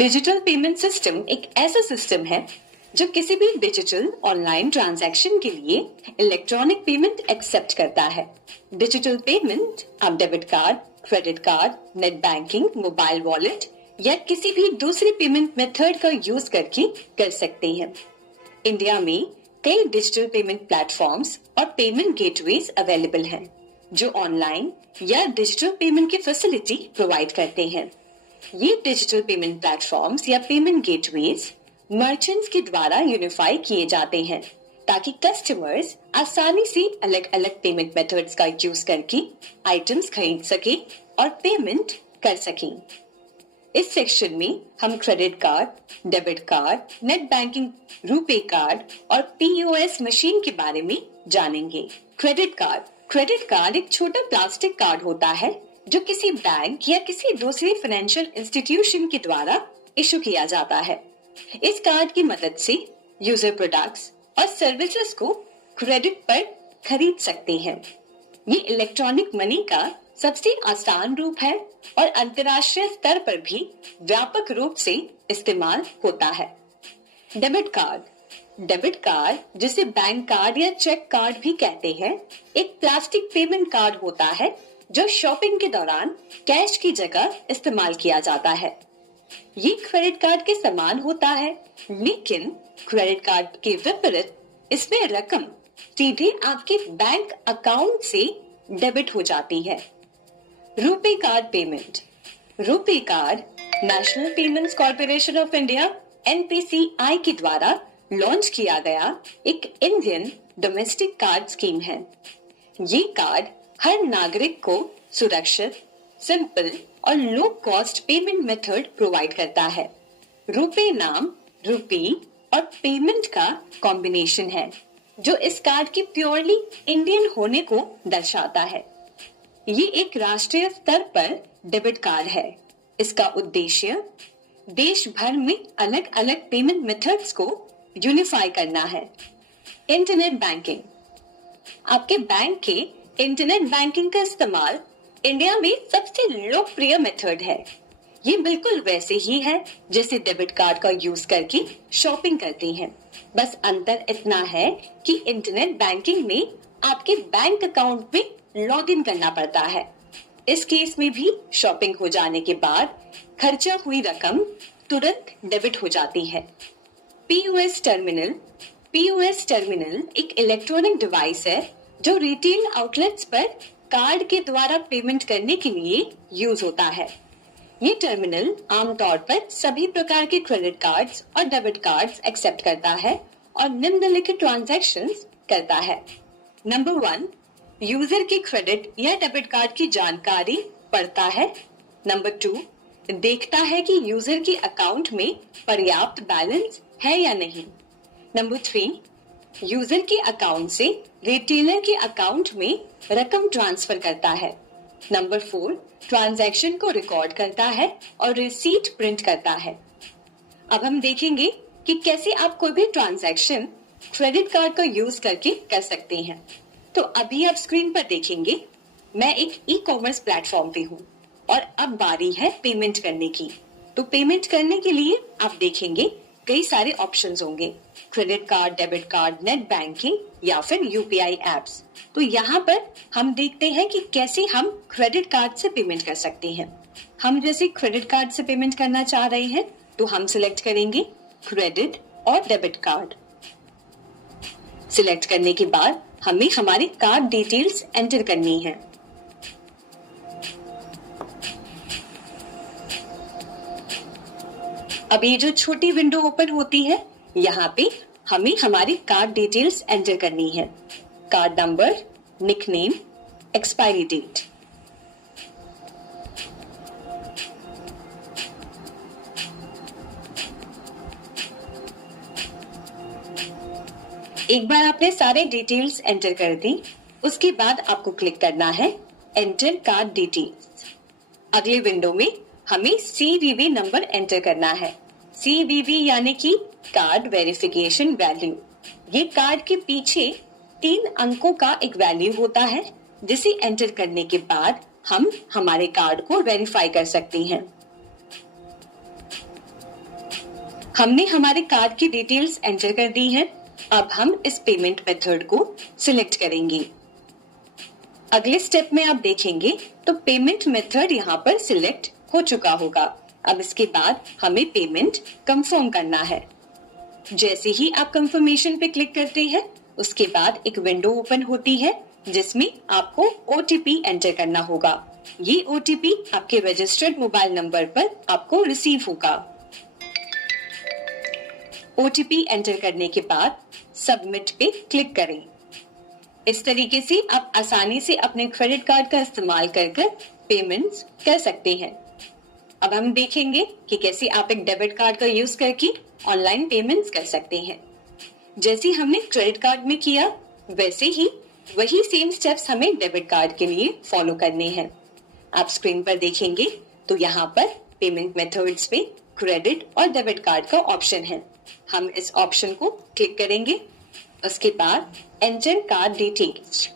Digital payment system एक ऐसा system है जो किसी भी डिजिटल ऑनलाइन ट्रांजैक्शन के लिए इलेक्ट्रॉनिक पेमेंट एक्सेप्ट करता है। डिजिटल पेमेंट आप debit card, credit card, net banking, mobile wallet या किसी भी दूसरे पेमेंट मेथड का यूज करके कर सकते हैं। इंडिया में कई डिजिटल पेमेंट प्लेटफॉर्म्स और पेमेंट गेटवेज अवेलेबल हैं, जो ऑनलाइन या डिजिटल पेमेंट की फैसिलिटी प्रोवाइड करते हैं। ये डिजिटल पेमेंट प्लेटफॉर्म्स या पेमेंट गेटवेज मर्चेंट्स के द्वारा यूनिफाई किए जाते हैं ताकि कस्टमर्स आसानी से अलग अलग पेमेंट मेथड्स का यूज करके आइटम्स खरीद सके और पेमेंट कर सकें। इस सेक्शन में हम credit card, debit card, net banking, RuPay card और पीओएस मशीन के बारे में जानेंगे। क्रेडिट कार्ड एक छोटा प्लास्टिक कार्ड होता है जो किसी बैंक या किसी दूसरे फाइनेंशियल इंस्टीट्यूशन के द्वारा इशू किया जाता है। इस कार्ड की मदद से यूजर प्रोडक्ट्स और सर्विसेज को क्रेडिट पर खरीद सकते हैं। ये इलेक्ट्रॉनिक मनी का सबसे आसान रूप है और अंतर्राष्ट्रीय स्तर पर भी व्यापक रूप से इस्तेमाल होता है। डेबिट कार्ड जिसे बैंक कार्ड या चेक कार्ड भी कहते हैं, एक प्लास्टिक पेमेंट कार्ड होता है जो शॉपिंग के दौरान कैश की जगह इस्तेमाल किया जाता है। ये क्रेडिट कार्ड के समान होता है, लेकिन क्रेडिट कार्ड के विपरीत इसमें रकम सीधे आपके बैंक अकाउंट से डेबिट हो जाती है। RuPay card national payments corporation of India (NPCI) के द्वारा लॉन्च किया गया एक इंडियन डोमेस्टिक कार्ड स्कीम है। ये कार्ड हर नागरिक को सुरक्षित, सिंपल और low cost payment method provide करता है। रुपे नाम रुपी और पेमेंट का कॉम्बिनेशन है जो इस कार्ड की प्योरली इंडियन होने को दर्शाता है। ये एक राष्ट्रीय स्तर पर डेबिट कार्ड है। इसका उद्देश्य देश भर में अलग अलग पेमेंट मेथड्स को यूनिफाई करना है। इंटरनेट बैंकिंग आपके बैंक के इंटरनेट बैंकिंग का इस्तेमाल इंडिया में सबसे लोकप्रिय मेथड है। ये बिल्कुल वैसे ही है जैसे डेबिट कार्ड का यूज करके शॉपिंग करते हैं। बस अंतर इतना है कि इंटरनेट बैंकिंग में आपके बैंक अकाउंट में लॉग इन करना पड़ता है। इस केस में भी शॉपिंग हो जाने के बाद खर्चा हुई रकम तुरंत डेबिट हो जाती है। पीओएस टर्मिनल एक इलेक्ट्रॉनिक डिवाइस है जो रिटेल आउटलेट्स पर कार्ड के द्वारा पेमेंट करने के लिए यूज होता है। ये टर्मिनल आमतौर पर सभी प्रकार के क्रेडिट कार्ड्स और डेबिट कार्ड्स एक्सेप्ट करता है और निम्नलिखित ट्रांजैक्शंस करता है। नंबर 1, यूजर की क्रेडिट या डेबिट कार्ड की जानकारी पढ़ता है। नंबर 2, देखता है कि यूजर के अकाउंट में पर्याप्त बैलेंस है या नहीं। नंबर 3, यूजर के अकाउंट से रिटेलर के अकाउंट में रकम ट्रांसफर करता है। नंबर 4, ट्रांजैक्शन को रिकॉर्ड करता है और रिसीट प्रिंट करता है। अब हम देखेंगे कि कैसे आप कोई भी ट्रांजैक्शन क्रेडिट कार्ड का यूज करके कर सकते हैं। तो अभी आप स्क्रीन पर देखेंगे मैं एक ई-कॉमर्स प्लेटफॉर्म पे हूँ और अब बारी है पेमेंट करने की। तो पेमेंट करने के लिए आप देखेंगे कई सारे ऑप्शंस होंगे, credit card, debit card, net banking या फिर यूपीआई एप्स। तो यहाँ पर हम देखते हैं कि कैसे हम क्रेडिट कार्ड से पेमेंट कर सकते हैं। हम जैसे क्रेडिट कार्ड से पेमेंट करना चाह रहे हैं तो हम सिलेक्ट करेंगे क्रेडिट और डेबिट कार्ड। सिलेक्ट करने के बाद हमें हमारी कार्ड डिटेल्स एंटर करनी है। अब ये जो छोटी विंडो ओपन होती है, यहाँ पे हमें हमारी कार्ड डिटेल्स एंटर करनी है। Card number, nickname, expiry date. एक बार आपने सारे डिटेल्स एंटर कर दी, उसके बाद आपको क्लिक करना है एंटर कार्ड डिटेल्स। अगले विंडो में हमें CVV नंबर एंटर करना है। CVV यानी कि कार्ड वेरिफिकेशन वैल्यू। ये कार्ड के पीछे 3 अंकों का एक वैल्यू होता है जिसे एंटर करने के बाद हम हमारे कार्ड को वेरीफाई कर सकते हैं। हमने हमारे कार्ड की डिटेल्स एंटर कर दी हैं। अब हम इस पेमेंट मेथड को सिलेक्ट करेंगे। अगले स्टेप में आप देखेंगे तो पेमेंट मेथड यहाँ पर सिलेक्ट हो चुका होगा। अब इसके बाद हमें पेमेंट कंफर्म करना है। जैसे ही आप कंफर्मेशन पे क्लिक करते हैं, उसके बाद एक विंडो ओपन होती है जिसमें आपको ओटीपी एंटर करना होगा। ये ओटीपी आपके रजिस्टर्ड मोबाइल नंबर पर आपको रिसीव होगा। ओटीपी एंटर करने के बाद सबमिट पे क्लिक करें। इस तरीके से आप आसानी से अपने क्रेडिट कार्ड का इस्तेमाल कर पेमेंट्स कर सकते हैं। अब हम देखेंगे कि कैसे आप एक डेबिट कार्ड का यूज करके ऑनलाइन पेमेंट्स कर सकते हैं। जैसे हमने क्रेडिट कार्ड में किया, वैसे ही वही सेम स्टेप्स हमें डेबिट कार्ड के लिए फॉलो करने हैं। आप स्क्रीन पर देखेंगे तो यहाँ पर पेमेंट मेथड्स में क्रेडिट और डेबिट कार्ड का ऑप्शन है। हम इस ऑप्शन को क्लिक करेंगे। उसके बाद एंटर कार्ड डिटेल्स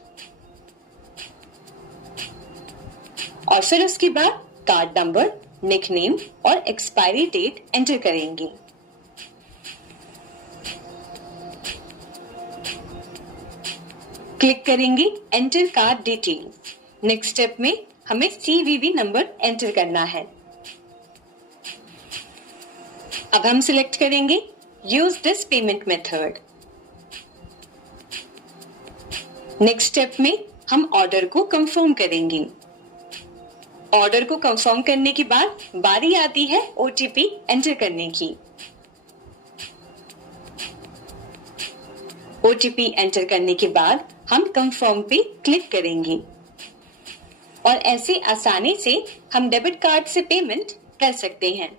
और फिर उसके बाद कार्ड नंबर, निकनेम और एक्सपायरी डेट एंटर करेंगे। क्लिक करेंगे enter card details. Next step में हमें सीवीवी नंबर एंटर करना है। अब हम सिलेक्ट करेंगे use this payment method. Next step में हम ऑर्डर को कंफर्म करेंगे। ऑर्डर को कंफर्म करने के बाद बारी आती है ओटीपी एंटर करने की। ओटीपी एंटर करने के बाद हम कंफर्म पे क्लिक करेंगे और ऐसे आसानी से हम डेबिट कार्ड से पेमेंट कर सकते हैं।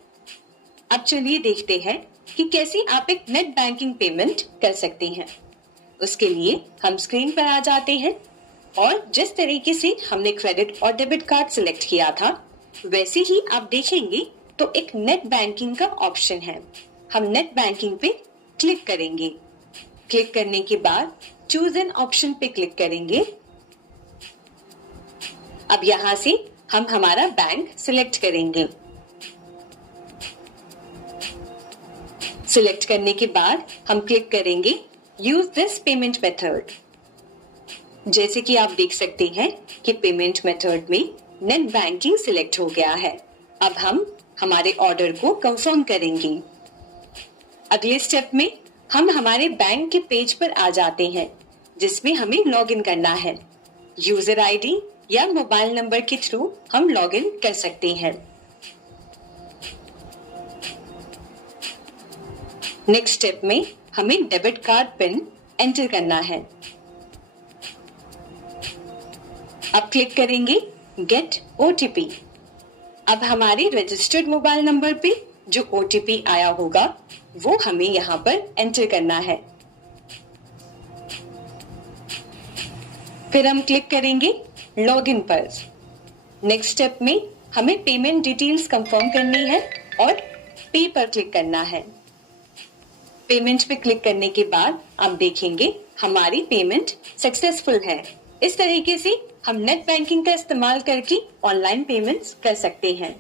अब चलिए देखते हैं कि कैसे आप एक नेट बैंकिंग पेमेंट कर सकते हैं। उसके लिए हम स्क्रीन पर आ जाते हैं और जिस तरीके से हमने क्रेडिट और डेबिट कार्ड सिलेक्ट किया था, वैसे ही आप देखेंगे तो एक नेट बैंकिंग का ऑप्शन है। हम नेट बैंकिंग पे क्लिक करेंगे। क्लिक करने के बाद चूज एन ऑप्शन पे क्लिक करेंगे। अब यहाँ से हम हमारा बैंक सिलेक्ट करेंगे। सिलेक्ट करने के बाद हम क्लिक करेंगे यूज दिस पेमेंट मेथड। जैसे कि आप देख सकते हैं कि पेमेंट मेथड में नेट बैंकिंग सिलेक्ट हो गया है। अब हम हमारे ऑर्डर को कंफर्म करेंगे। अगले स्टेप में हम हमारे बैंक के पेज पर आ जाते हैं जिसमें हमें लॉगिन करना है। यूजर आईडी या मोबाइल नंबर के थ्रू हम लॉगिन कर सकते हैं। नेक्स्ट स्टेप में हमें डेबिट कार्ड पिन एंटर करना है। अब क्लिक करेंगे गेट ओटीपी। अब हमारे रजिस्टर्ड मोबाइल नंबर पे जो ओटीपी आया होगा वो हमें यहाँ पर एंटर करना है। फिर हम क्लिक करेंगे लॉगिन पर। नेक्स्ट स्टेप में हमें पेमेंट डिटेल्स कंफर्म करनी है और पे पर क्लिक करना है। पेमेंट पे क्लिक करने के बाद आप देखेंगे हमारी पेमेंट सक्सेसफुल है। इस तरीके से हम नेट बैंकिंग का इस्तेमाल करके ऑनलाइन पेमेंट्स कर सकते हैं।